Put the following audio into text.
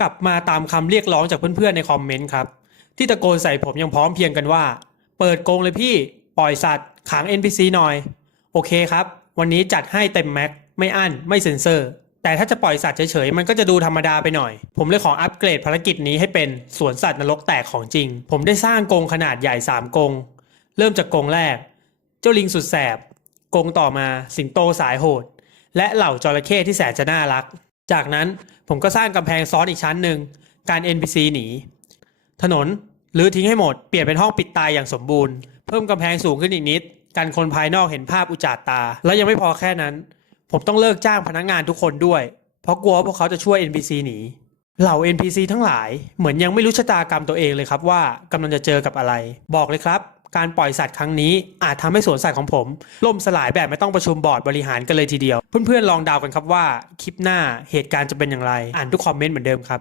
กลับมาตามคำเรียกร้องจากเพื่อนๆในคอมเมนต์ครับ ที่ตะโกนใส่ผมยังพร้อมเพียงกันว่า เปิดโกงเลยพี่ปล่อยสัตว์ขัง NPC หน่อย โอเคครับ วันนี้จัดให้เต็มแม็กไม่อั้นไม่เซ็นเซอร์ แต่ถ้าจะปล่อยสัตว์เฉยๆมันก็จะดูธรรมดาไปหน่อย ผมเลยขออัปเกรดภารกิจนี้ให้เป็นสวนสัตว์นรกแตกของจริง ผมได้สร้างกรงขนาดใหญ่3กรงเริ่มจากกรงแรก เจ้าลิงสุดแสบกรงต่อมาสิงโตสายโหด และเหล่าจระเข้ที่แสนจะน่ารัก จากนั้นผมก็สร้างกำแพงซ้อนอีกชั้นหนึ่งการ NPC หนี ถนนหรือทิ้งให้หมดเปลี่ยนเป็นห้องปิดตายอย่างสมบูรณ์ เพิ่มกำแพงสูงขึ้นอีกนิดกันคนภายนอกเห็นภาพอุจจาตา แล้วยังไม่พอแค่นั้น ผมต้องเลิกจ้างพนักงานทุกคนด้วย เพราะกลัวว่าพวกเขาจะช่วย NPC หนีเหล่า NPC ทั้งหลายเหมือนยังไม่รู้ชะตากรรมตัวเองเลยครับว่ากำลังจะเจอกับอะไร บอกเลยครับ การปล่อยสัตว์ครั้งนี้อาจทำให้สวนสัตว์ของผม ล่มสลายแบบไม่ต้องประชุมบอร์ดบริหารกันเลยทีเดียว เพื่อนๆลองเดากันครับว่าคลิปหน้าเหตุการณ์จะเป็นอย่างไร อ่านทุกคอมเมนต์เหมือนเดิมครับ